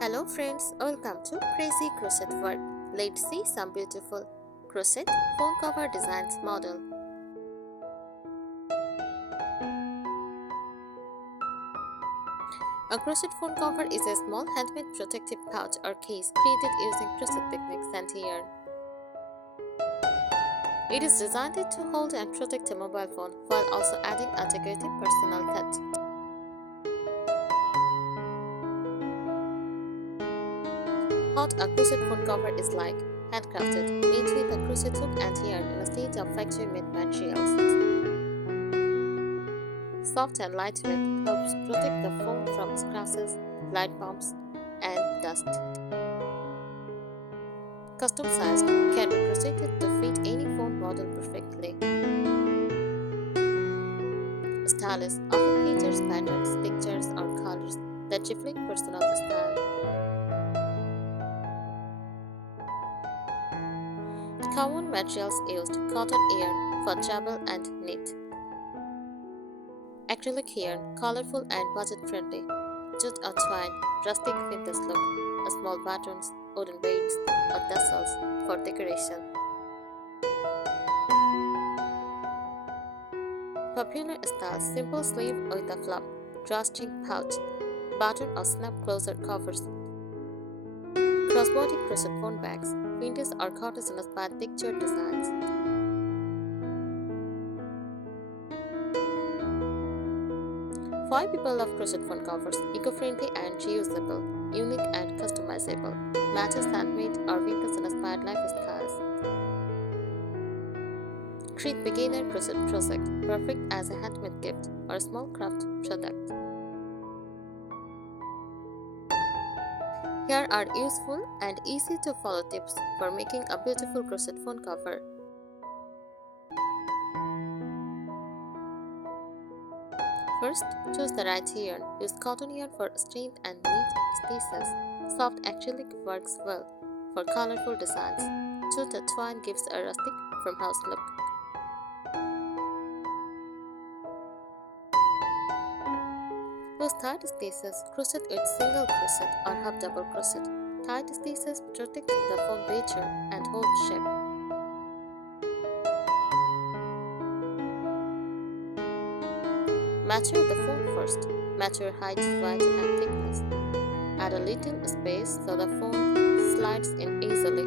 Hello friends, welcome to Crazy Crochet World. Let's see some beautiful crochet phone cover designs model. A crochet phone cover is a small handmade protective pouch or case created using crochet techniques and yarn. It is designed to hold and protect a mobile phone while also adding a decorative personal touch. What a crochet phone cover is like, handcrafted, made with a crochet hook and yarn in a state of factory-made materials. Soft and lightweight helps protect the phone from scratches, light bumps, and dust. Custom sized, can be crocheted to fit any phone model perfectly. Stylish often features patterns, pictures, or colors that reflect personal style. Common materials used: cotton yarn for travel and knit, acrylic yarn, colorful and budget-friendly, jute or twine, rustic vintage look, small buttons, wooden beads, or tassels for decoration. Popular styles: simple sleeve with a flap, drawstring pouch, button or snap closer covers, crossbody crochet phone bags, vintage or cottageous-inspired picture designs. Why people love crochet phone covers: eco-friendly and reusable, unique and customizable, matches handmade or vintage-inspired lifestyles. Create beginner crochet project, perfect as a handmade gift or small craft product. Here are useful and easy to follow tips for making a beautiful crochet phone cover. First, choose the right yarn. Use cotton yarn for strength and neat stitches. Soft acrylic works well for colorful designs. Jute twine gives a rustic farmhouse look. Use tight stitches. Crochet with single crochet or half double crochet. Tight stitches protect the phone better and hold shape. Measure the phone first. Measure height, weight, and thickness. Add a little space so the phone slides in easily.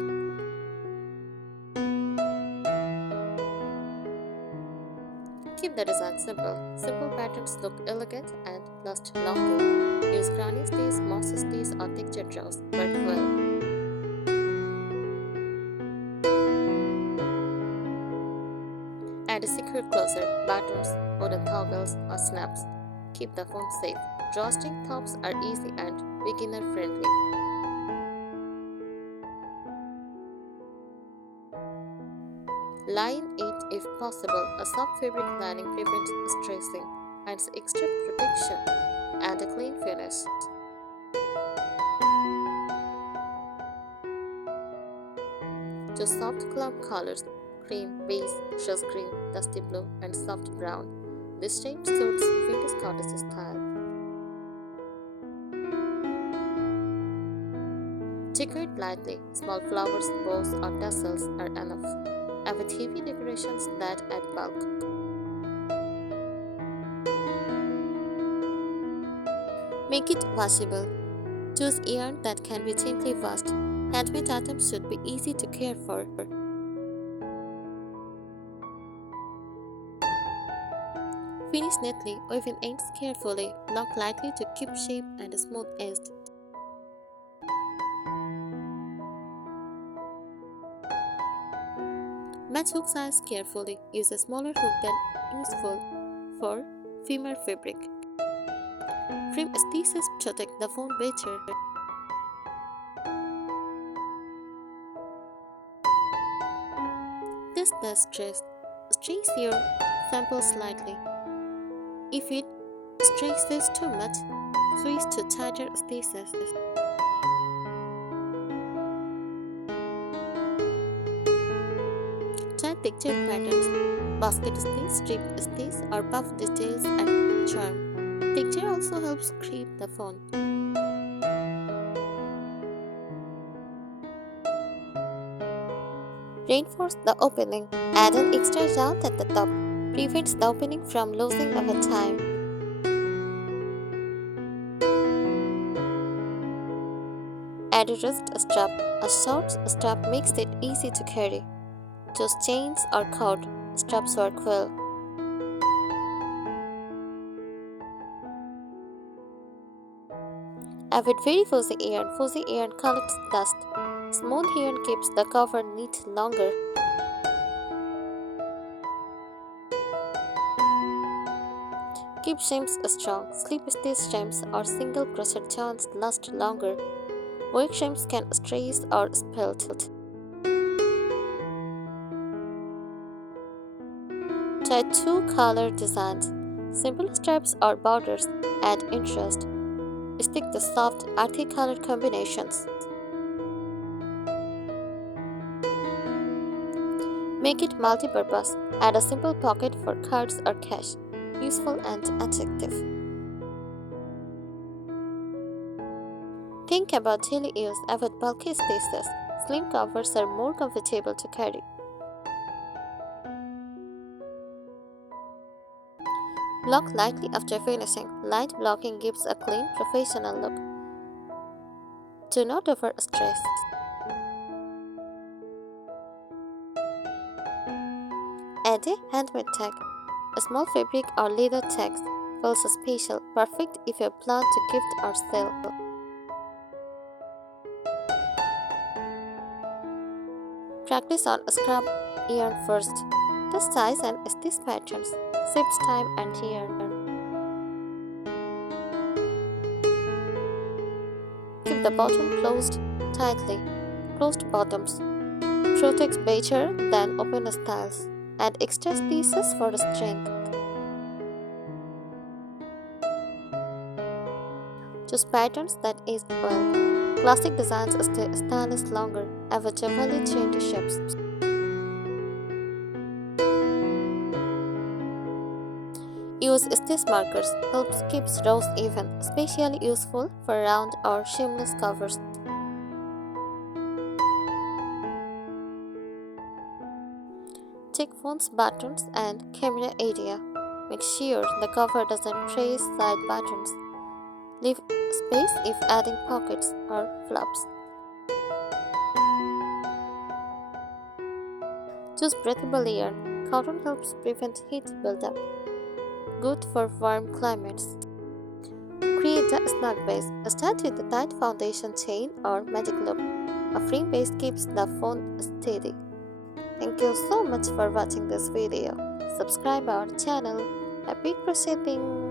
Keep the design simple. Simple patterns look elegant and last longer. Use granny stitch, moss stitch, or texture draws. Work well. Add a secure closer, buttons, wooden toggles, or snaps. Keep the phone safe. Drawstring tops are easy and beginner friendly. Line it if possible. A soft fabric lining prevents stressing, adds extra protection, and a clean finish. Choose soft club colors: cream, beige, rose green, dusty blue, and soft brown. This shape suits vintage cottage style. Decorate lightly. Small flowers, bows, or tassels are enough. Avoid heavy decorations that add bulk. Make it washable. Choose yarn that can be gently washed. Handmade items should be easy to care for. Finish neatly, weaving ends carefully. Lock lightly to keep shape and smooth edged. Match hook size carefully. Use a smaller hook than useful for firmer fabric. Trim stitches protect the phone better. Test the stress. Stretch your sample slightly. If it stretches too much, switch to tighter stitches. Try textured patterns, basket stitch, strip stitch, or puff details and charm. Texture also helps create the phone. Reinforce the opening. Add an extra yarn at the top. Prevents the opening from losing over time. Add a wrist strap. A short strap makes it easy to carry. Choose chains or cord. Straps work well. Avoid very fuzzy yarn. Fuzzy yarn collects dust. Smooth yarn keeps the cover neat longer. Keep seams strong. Slip stitch seams or single crochet yarns last longer. Work seams can stray or spill. Try two color designs. Simple stripes or borders add interest. Stick to soft, earthy color combinations. Make it multi-purpose. Add a simple pocket for cards or cash. Useful and attractive. Think about daily use. Avoid bulky spaces. Slim covers are more comfortable to carry. Block lightly after finishing. Light blocking gives a clean, professional look. Do not overstress. Add a handmade tag. A small fabric or leather tag feels special, perfect if you plan to gift or sell. Practice on scrap yarn first. Test size and stitch patterns. Saves time and yarn. Keep the bottom closed tightly. Closed bottoms protects better than open styles. Add extra stitches for strength. Choose patterns that age well. Classic designs stay stylish longer. Avoid overly trendy shapes. Use stitch markers. Helps keep rows even. Especially useful for round or seamless covers. Check fonts, buttons, and camera area. Make sure the cover doesn't trace side buttons. Leave space if adding pockets or flaps. Choose breathable yarn. Cotton helps prevent heat buildup. Good for warm climates. Create a snug base. Start with a tight foundation chain or magic loop. A frame base keeps the phone steady. Thank you so much for watching this video. Subscribe our channel. Happy crocheting!